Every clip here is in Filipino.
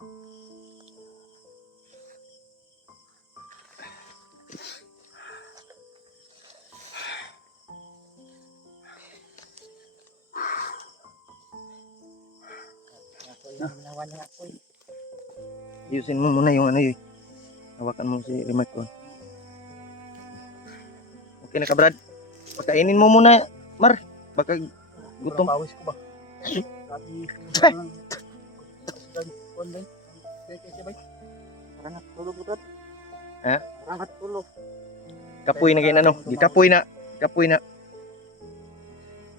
Ginawa niya ako eh. Ayusin mo muna yung ano yun. Hawakan mo si remote ko. Okay na ka, Brad? Pagkainin mo muna, Mar. Baka gutom. Pawis ko ba? Sabi parang natulog ko doon. Ha? Parang natulog. Kapoy na kayo na, no? Gikapoy na. Kapoy na.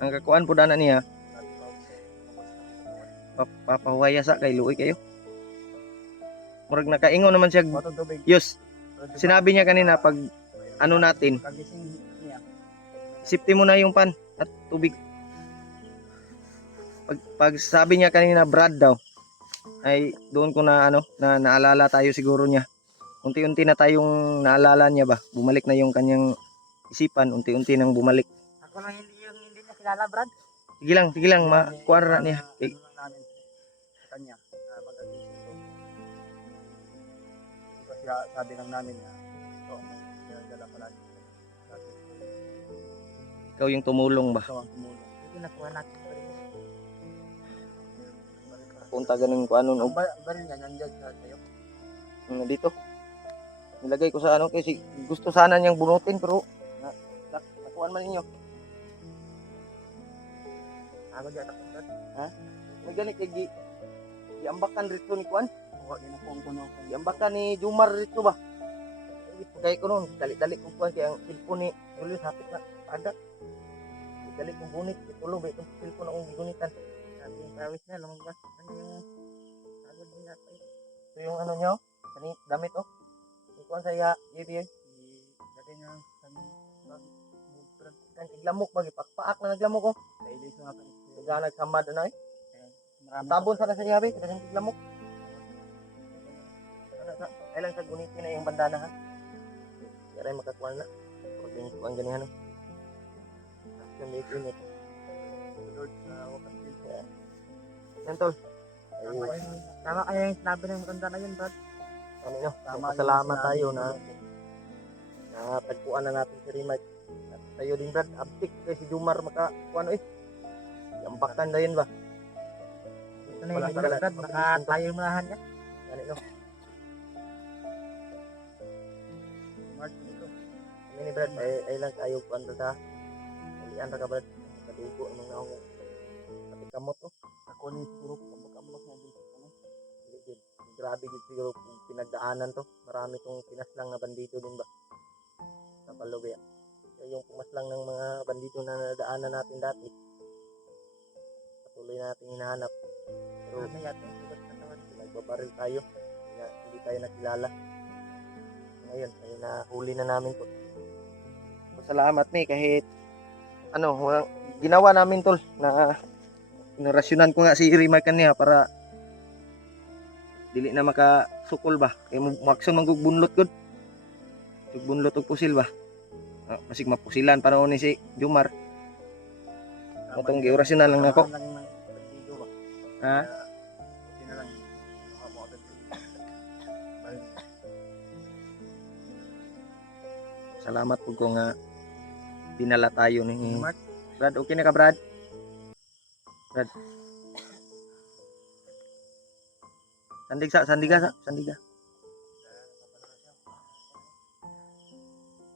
Ang kakuan po dana niya. Papahuwaya sa kay luoy kayo. Murag nakaingon naman siya. Water tubig. Yus, sinabi niya kanina pag ano natin, Kagising niya. safety mo na yung pan at tubig. Pag sabi niya kanina Brad daw, ay doon ko na ano, na naalala tayo siguro niya. Unti-unti na tayong naalala niya ba? Bumalik na yung kanyang isipan, unti-unti nang bumalik. Ako lang hindi niya kilala, Brad. Sige lang, makuwara niya. Ano lang namin sa kanya na magagising ko. Kasi sabi lang namin na ito ang dala pala. Ikaw yung tumulong ba? Ikaw ang tumulong. Hindi nakuha natin pa rin. Punta ganun ko ano, Ang baril niya nandiyan sa'yo. dito. Nilagay ko sa ano kasi gusto sana niyang bunutin pero nakuhaan man ninyo. Ako dyan ako, Brad. May ganit kay giambakan rito ni Kuan. Oo, din ako ang kuno. Giambakan ni Jumar rito ba? Kaya ko noon, dali-dali ko Kuan kaya ang cellphone ni Julius hapit na ada. Dali ko gunit, itulo ba itong cellphone akong gigunitan. Sabi yung pawis niya, lumabas. Ano yung agad din natin. Ito yung ano nyo, kani damit oh. Ni Kuan sa iya, yun. Lagay niya sa Kan tiglamok ba gipakpaak na naglamok oh. ilis nga pa. Kaya nagsamad na eh. Marami Tabon sana sa iya be, kasi tiglamok. Ay lang sa gunitin na yung bandana ha. Kaya rin makakuha na. Pag yung kuhan ganihan oh. Action may init. Lord sa wakas din. Yan tol. Tama kaya yung sinabi ng matanda na yun, Brad. Ano no? Tama Salamat yung tayo sinabi na tagpuan na natin si Rimad. At tayo din Brad, abtik kay si Jumar makakuha eh. Yambakan na yun ba? Ito na yung Brad, nakatayo mo lahat niya. Ano no? Mark dito. Kami ni Brad, ay lang tayo kuhan ta sa ulian ra ka Brad. Kadugo ng mga akong pati kamot oh. Ako ni siguro pagkambak na dito. Grabe din siguro kung pinagdaanan to. Marami tong pinaslang na bandito din ba? Sa Palubya. Yung pumaslang ng mga bandito na nadaanan natin dati. Patuloy natin hinahanap. Pero Ano yata yung sugat sa katawan? nagbabaril tayo. Hindi tayo nakilala. Ngayon, ay nahuli na namin to. Salamat ni kahit ano, ginawa namin tol na narasyonan ko nga si Rimar kaniya para dili na makasukol ba kay makso mangugbunlot gud bunlot og pusil ba masig mapusilan panahon ni si Jumar atong giorasyonan lang nako ha salamat po ko nga dinala tayo ni Brad. Okay na ka Brad? Sandiga.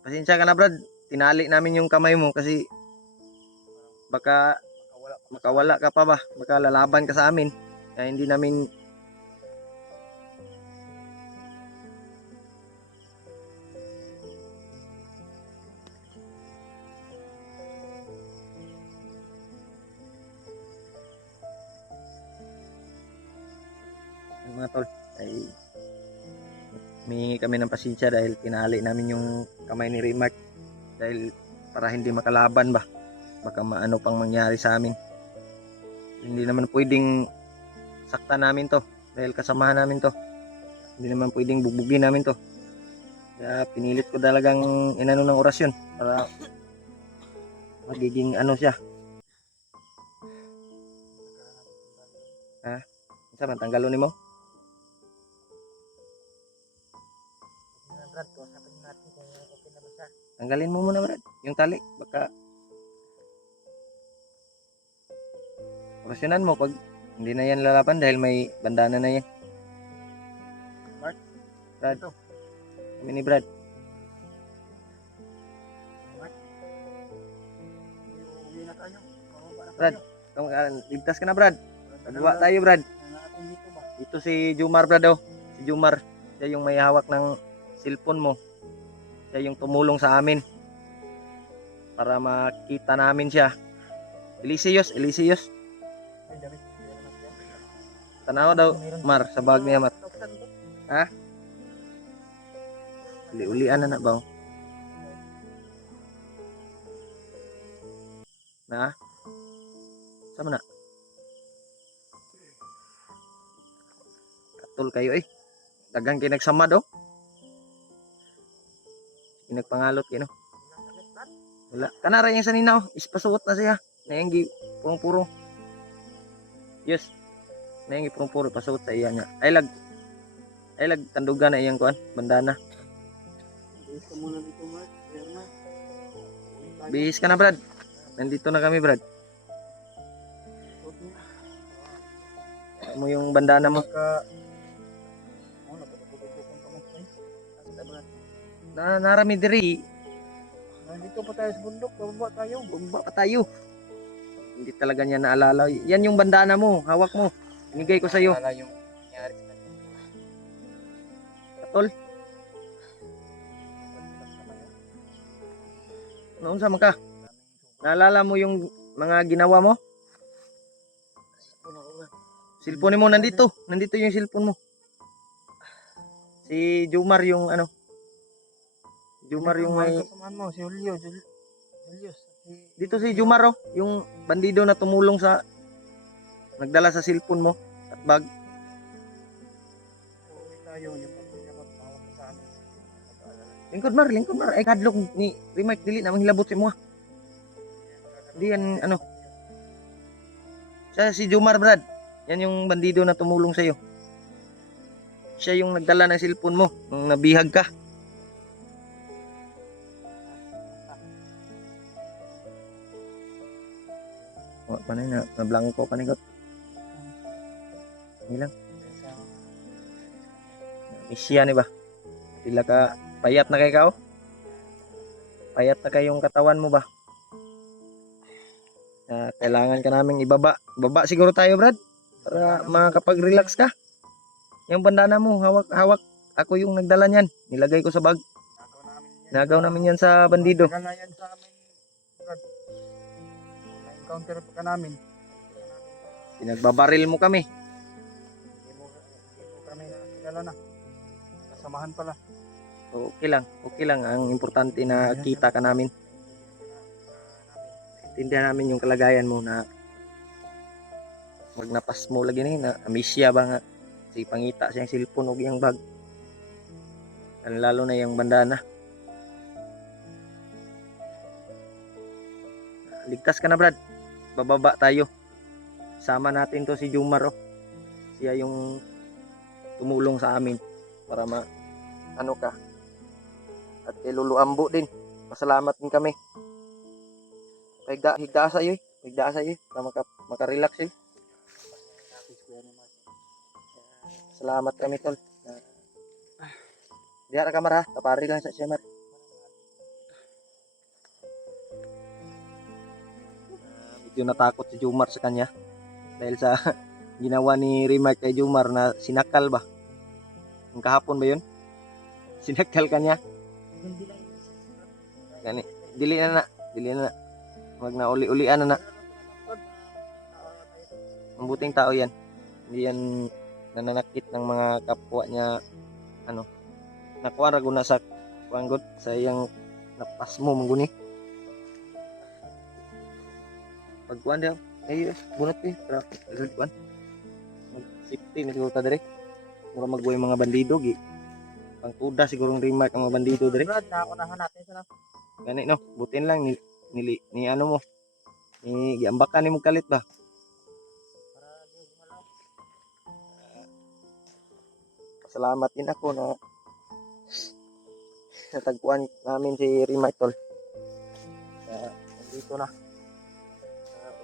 Pasensya ka na Brad, tinali namin yung kamay mo kasi baka makawala ka pa ba, baka lalaban ka sa amin. Kaya hindi namin mga tol ay humingi kami ng pasensya dahil tinali namin yung kamay ni Rimark dahil para hindi makalaban ba baka maano pang mangyari sa amin. Hindi naman pwedeng sakta namin to dahil kasamahan namin to, hindi naman pwedeng bubugin namin to, kaya pinilit ko talagang inano ng orasyon para magiging ano siya ha, isa man tanggalon nimo kung okay na ba siya. Tanggalin mo muna Brad, yung tali. Baka orasyonan mo pag hindi na yan lalaban dahil may bandana na yan. Mark, Brad, ito. kami ni Brad. Uwi na tayo. Bababa na Brad. tayo. Ligtas ka na Brad. Ano Pagbawa tayo Brad. natin dito ba? Ito si Jumar Brad oh. Si Jumar. Siya yung may hawak ng cellphone mo. Siya yung tumulong sa amin. Para makita namin siya. Elisius. Ay, damit. Tanawa daw Mar sa bag niya Mar. Buksan ito. Ha? Uli-ulian na ba? Na? Sama na. Katul kayo eh. Dagang kinagsamad oh. Kinagpangalot kino. Wala. Kanara yung sanina oh. Ispasuot na siya. Nayanggi purong-puro. Yes. Nayanggi purong-puro pasuot sa iya niya. Ay lag tandugan na iyang kuan, bandana. Bihis ka muna dito, Mark. Verma. Bihis ka na Brad. Nandito na kami Brad. Mo yung bandana mo. Narami diri. Nandito pa tayo sa bundok. Bababa tayo. Bumba pa tayo. Hindi talaga niya naalala. Yan yung bandana mo. Hawak mo. Binigay ko sa iyo. Naalala yung nangyari sa kanya. Katol. Noon sa ka. Naalala mo yung mga ginawa mo? Cellphone mo nandito. Nandito yung cellphone mo. Si Jumar yung ano. Jumar yung may... Kasamahan mo, si Julius. Dito si Jumar oh. Yung bandido na tumulong sa... Nagdala sa cellphone mo. At bag. Uwi tayo. Yung pagkakamot sa amin. Lingkod Mar. Ay kadlok ni Remike dili na manghilabot si mo. Hindi yan ano. Siya si Jumar Brad. Yan yung bandido na tumulong sa iyo. Siya yung nagdala ng cellphone mo nung nabihag ka. O, panay na blanco ka nigot. Ilang? Isya ni ba? Pila ka payat na kay ka oh? Payat na kayong katawan mo ba? Kailangan ka naming ibaba. Baba siguro tayo Brad. Para makapag-relax ka. Yung bandana mo, hawak. Ako yung nagdala niyan. Nilagay ko sa bag. Nagaw namin yan sa bandido. Tagal na yan sa amin. Brad. Na-encounter ka namin. Pinagbabaril mo kami. Hindi mo kami nakilala na. Kasamahan pala. Okay lang. Ang importante na kita ka namin. Tindihan namin yung kalagayan mo na magnapas mo lagi na amisya ba nga. Si pangita siyang cellphone o yung bag. Lalo na yung bandana. Ligtas ka na Brad. Bababa tayo. Sama natin to si Jumar oh. Siya yung tumulong sa amin para ano ka. At kay Lulu Ambo din. Pasalamat din kami. Higda sa iyo. Para makarelax eh. Salamat kami tol. Diha ra kamera, tapari lang sa siya Mar. Medyo natakot si Jumar sa kanya dahil sa ginawa ni Remark kay Jumar na sinakal ba? Yung kahapon ba yun? Sinakal kanya. Gani, dili na. Wag na uli-ulian na. Mabuting tao yan. Hindi yan nananakit ng mga kapwa niya nakuha ra guna sa kuanggot sa iyang napas mo mangguni. Pagkuan daw. Ay, bunot eh. Para kuan. Mag-safety na siguro ta dire. Mura magbuhay mga bandido gi. Pangtuda sigurong Remark ang mga bandido dire. Brad, nakunahan natin sila. Gani no, butin lang ni ano mo. Ni giambakan ni mo kalit ba? Para di gumalaw. Salamat din ako na natagpuan namin si Rimar tol. Nandito na.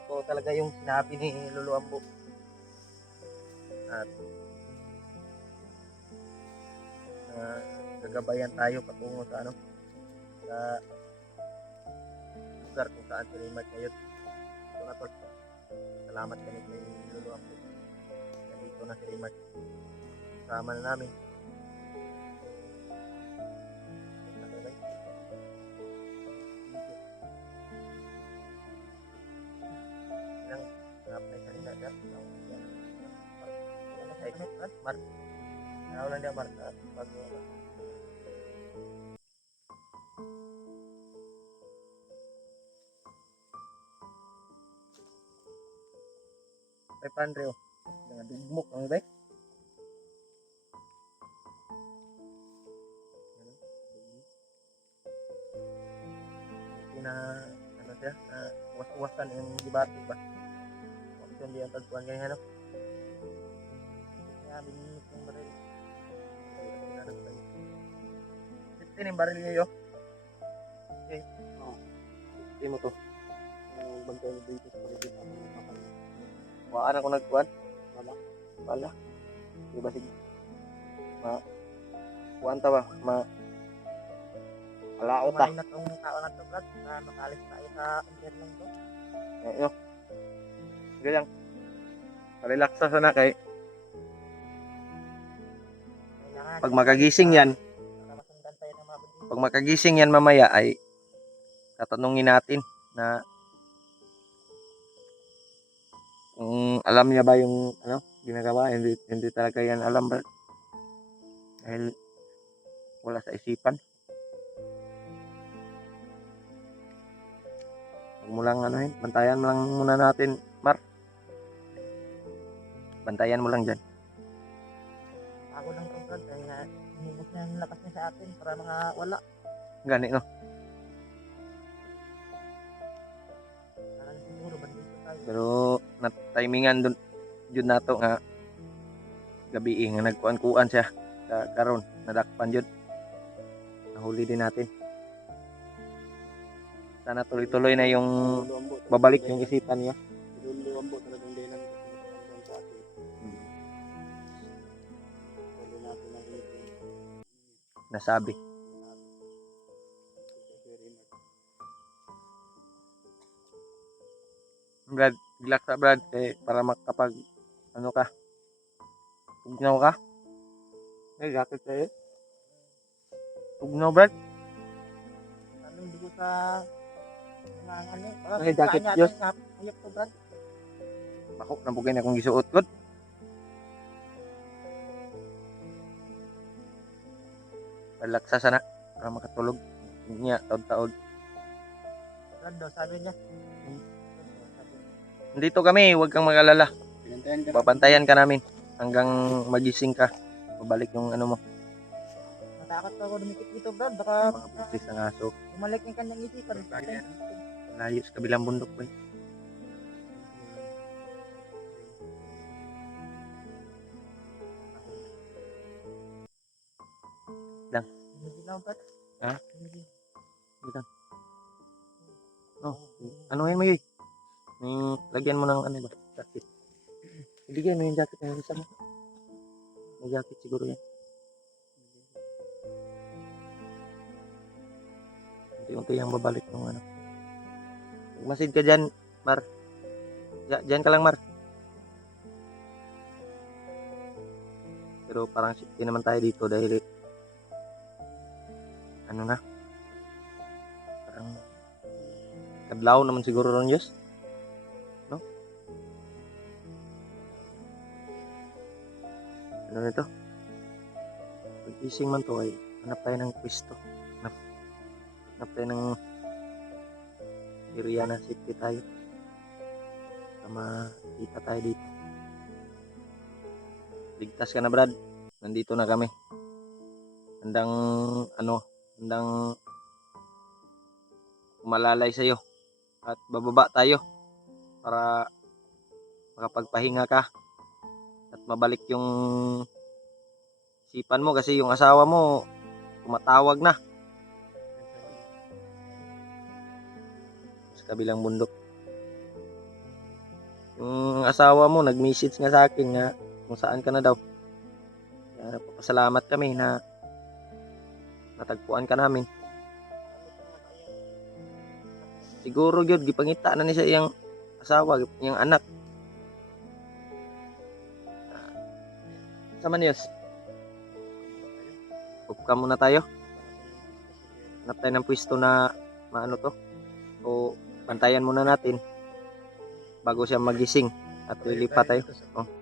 Ito talaga yung sinabi ni Lolo Ambo. At gagabayan tayo patungo sa sa lugar kung saan si Rimar ngayon. Ito na tol. Salamat kami kay Lolo Ambo. Nandito na si Rimar. Kasama na namin. Mar, naulan dia Mar, pag 500 oh. Dengan dugmok ang bay. Na ano siya, was-wasan yung dibati ba. Waktu dia tagpuan ganyan ano. Kaya binimit yung baril. Ito yung baril niyo. Okay. Oh. Ito mo to. Bantay mo dito sa baril. Waan ako nagkuhan. Wala. Di ba sige? Kuhan ta ba? Wala ta. Na itong tao na ito, Brad, na makalis tayo sa impyerno to. Ayun. Sige lang. Relax sa sana kay. Pag makagising yan, mamaya ay tatanungin natin na kung alam niya ba yung ginagawa. Hindi talaga yan alam, Brad. Dahil wala sa isipan. Huwag mo lang bantayan mo lang muna natin, Mar. Bantayan mo lang dyan. Ako lang itong Brad, kaya hinigit niya yung lakas niya sa atin para mga wala. Gani, no? Parang siguro, bandito tayo. Pero na-timingan dun nato nga gabi nga nagkuan-kuan siya sa karon, nadakpan jud. Nahuli din natin. Sana tuloy-tuloy na yung babalik yung isipan niya. Nasabi. Brad, relax ka Brad para makapag ka. Tugnaw ka. May jacket kayo. Tugnaw Brad. Anong dugo sa May jacket Diyos. Ayok to, Brad. Bako, nampugay na akong gisuot ko. Relaksa sana para makatulog. Niya, taod-taod. Brad daw, sabi niya. Nandito kami, huwag kang mag-alala. Babantayan ka namin hanggang magising ka. Babalik yung mo. Natakot ako dumikit dito, Brad. Baka Mga pusis ng aso. bumalik yung kanyang isipan. Layo sa kabilang bundok ba? Lang. Hindi lang, Brad. Ha? Lang. Oh, anuhin mo yun? Lagyan mo ng ba? Jacket. Ibigay mo yung jacket na isa mo. May jacket siguro yan. Unti-unti yung babalik ng Magmasid ka dyan, Mar. Dyan ka lang, Mar. Pero parang safety naman tayo dito dahil parang kadlaw naman siguro ron Diyos. No? Ano nito? Pag-ising man to ay hanap tayo ng pwesto. Hanap tayo ng area na safety tayo. Makita tayo dito. Ligtas ka na Brad. Nandito na kami. Handang malalay sa'yo. At bababa tayo para makapagpahinga ka. At mabalik yung isipan mo kasi yung asawa mo tumatawag na. kabilang bundok. Yung asawa mo nag-message nga sa akin nga kung saan ka na daw. Kaya nagpapasalamat kami na natagpuan ka namin. Siguro gyud gipangita na ni sa iyang asawa, iyang anak. Sa Manios. Pupuka muna tayo. Hanap tayo ng pwesto na maano to. O bantayan muna natin bago siya magising at lilipat tayo. Oh.